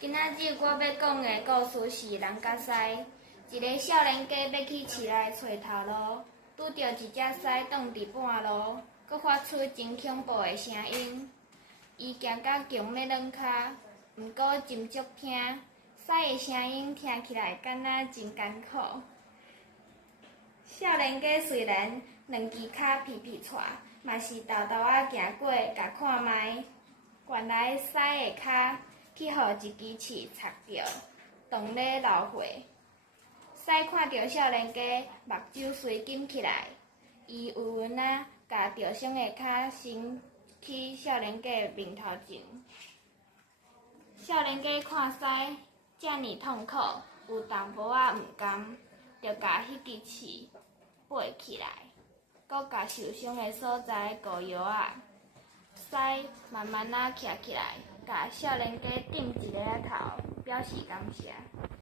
今仔日我要讲的故事是人甲狮。一个少年家要去市内找头路，拄着一只狮挡伫半路，佮发出真恐怖的声音。伊行到强要软骹，毋过真足疼。狮的声音听起来敢若真艰苦。少年家虽然两只脚皮皮喘，嘛是豆豆仔行过，甲看卖。原来狮的脚去互一支刺插着，冻咧流血。狮看到少年家，目睭随紧起来，伊有韵仔甲受伤的脚伸去少年家的面头前。少年家看狮遮尔痛苦，有淡薄仔毋甘，就甲迄支刺拔起来，佮甲受伤的所在膏药仔。狮慢慢仔徛起来，甲少年家点一个头，表示感谢。